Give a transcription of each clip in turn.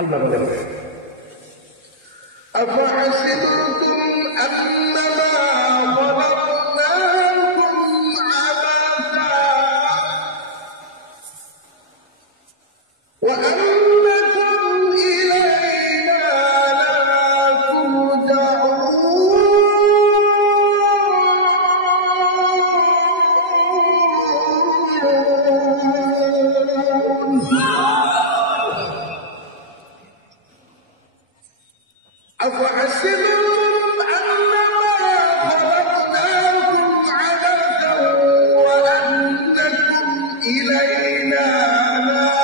আল্লাহ বলেন أفحسبتم أنما خلقناكم عبثا وأنكم إلينا لا ترجعون أفحسبتم أنما خلقناكم عبثا وأنكم إلينا لا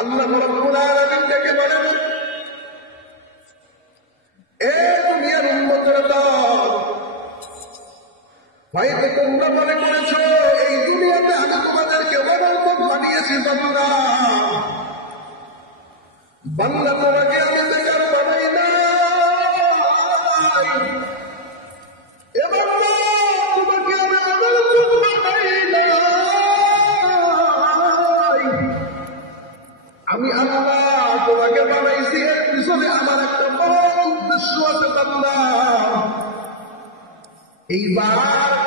আল্লাহ রাব্বুল আলামিন থেকে বলেন, এ দুনিয়ার উম্মতের দল, হয়তো তোমরা মনে করেছ এই দুনিয়াতে আমি তোমাদেরকে অবলম্বন বানিয়েছি। বান্দা বান্দা তোমাকে আমি বেকার বানাই না। এবার তোমাকে আমি অবলম্বন বানাই না। আমি আল্লাহ তোমাকে বানাইছি, এর পিছনে আমার একটা বড় উদ্দেশ্য আছে। বান্দা এইবার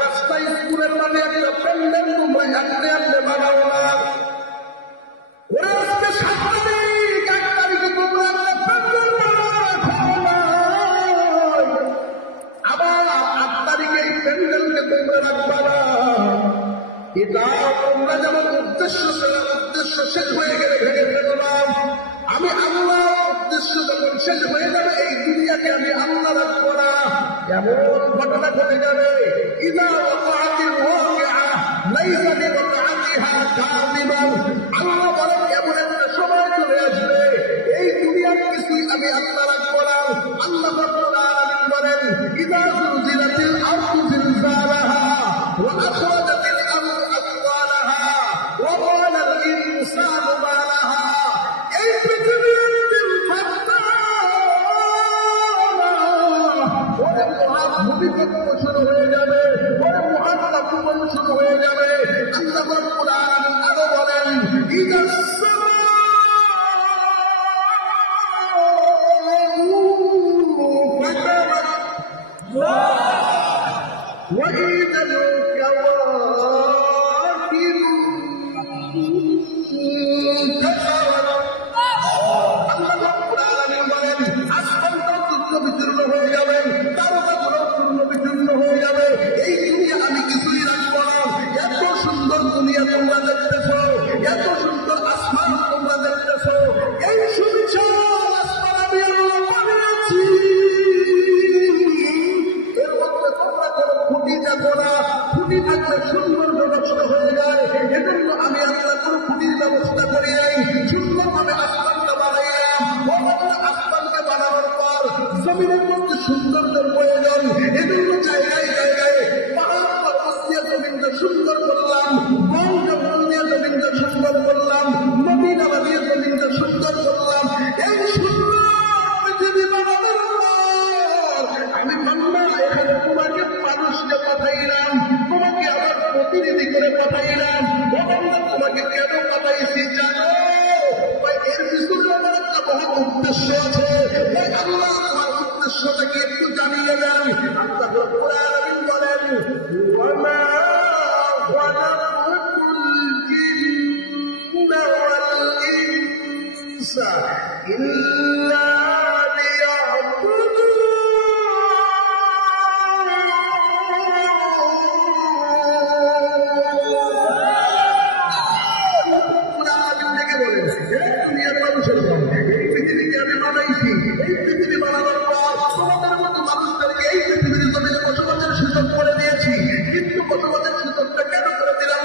রাস্তায় স্কুলের নামে একটা প্যান্ডেল তোমরা আনতে আনতে বানাও না। ওরা আজকে 7 তারিখ, 8 তারিখে তোমরা একটা প্যান্ডেল বানাও না। আবার 8 তারিখে এই প্যান্ডেলকে তোমরা রাখবা না। এটা তোমরা যেমন উদ্দেশ্য ছিল, উদ্দেশ্য শেষ হয়ে গেলে ভেঙে ফেলো না। আমি আল্লাহ উদ্দেশ্য যখন শেষ হয়ে যাবে এই দুনিয়াকে আমি আল্লাহ রাখবো না। এমন ঘটনা ঘটে যাবে, ইযা ওয়াকাআতিল ওয়াকিআ লাইসা লিওয়াকাআতিহা কাযিবান। আল্লাহ বলেন এমন একটা সময় চলে আসবে এই দুনিয়ার কিছুই আমি আল্লাহ রাখবো না। আল্লাহ রাব্বুল আলামিন বলেন, ইযা যুলজিলাতিল আরদু জিলজালাহা ওয়া আখরাজাতিল আরদু আথওয়ালাহা ওয়া ক্বালাল ইনসানু মা লাহা। এই পৃথিবীর ভূমিকম্প শুরু হয়ে যাবে, ওর মহাপ্লাবন শুরু হয়ে যাবে। আল্লাহ রাব্বুল আলামিন আরো বলেন, ইযাস সামাউ ফাতারাত ওয়া ইযাল কাওয়াকিবু ইনতাসারাত। আল্লাহ রাব্বুল আলামিন বলেন, আসমানটা বিচূর্ণ হয়ে যাবে, তারকাগুলো চূর্ণ বিচূর্ণ হয়ে যাবে। এই দুনিয়া আমি কিছুই রাখবো না। এত সুন্দর দুনিয়া তোমরা দেখতেছ, এত সুন্দর আসমান তোমরা দেখতেছ, এই সুবিশাল আসমান আমি আল্লাহ বানিয়েছি। এর মধ্যে তোমরা কোনো খুঁটি দেখো না। খুঁটি থাকলে সৌন্দর্য নষ্ট হয়ে যায়। এজন্য আমি আল্লাহ কোনো খুঁটির ব্যবস্থা করি নাই। সুন্দরভাবে আসমানটা বানাইলাম। আসমানকে বানানোর পর জমিনের মধ্যে সৌন্দর্যের প্রয়োজন। এজন্য জায়গায় জায়গায় পাহাড় পর্বত দিয়ে জমিনটা সুন্দর করলাম, বন জঙ্গল দিয়ে জমিনটা সুন্দর করলাম, নদী নালা দিয়ে জমিনটা সুন্দর করলাম। এই সুন্দর পৃথিবী বানানোর পর আমি বান্দা এখানে তোমাকে মানুষকে পাঠাইলাম, তোমাকে আমার প্রতিনিধি করে পাঠাইলাম। বান্দা তোমাকে কেন পাঠাইছি জানো? এর পিছনে আমার একটা বড় উদ্দেশ্য আছে। আল্লাহ আমার উদ্দেশ্যটাকে একটু জানিয়ে দেন। আল্লাহ রাব্বুল আলামিন বলেন, ওয়ামা খালাকতুল জিন্না ওয়াল ইনসা ইল্লা লিয়াবুদুন। দুনিয়ার মানুষের এই পৃথিবীকে আমি বানাইছি। এই পৃথিবী বানানোর পর তোমাদের মতো মানুষদেরকে এই পৃথিবীর জমিনে বসবাসের সুযোগ করে দিয়েছি। কিন্তু বসবাসের সুযোগটা কেন করে দিলাম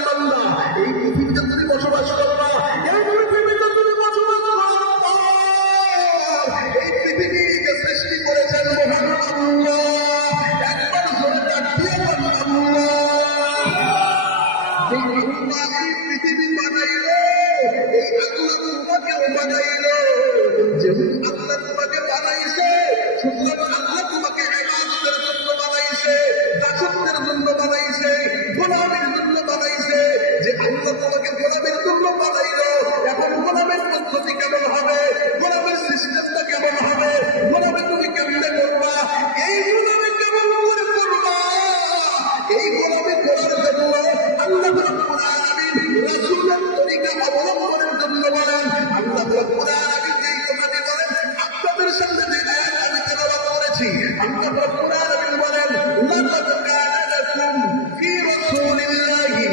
যাচ্ছি। আল্লাহ রাব্বুল আলামিন বলেন, লাকাদ কানা লাকুম ফি রাসূলিল্লাহি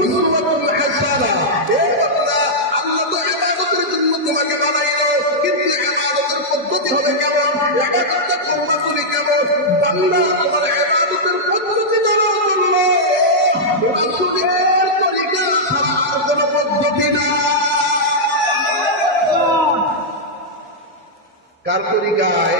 উসওয়াতুন হাসানাহ। হে বান্দা, আল্লাহ তো ইবাদতের জন্য তোমাকে বানাইলো, কিন্তু ইবাদতের পদ্ধতি হবে কেমন, ইবাদতটা তোমরা করি কেমন? বান্দা, তোমার ইবাদতের পদ্ধতি জানার জন্য রাসূলের তরিকা ছাড়া আর কোনো পদ্ধতি না। কার তরিকায়?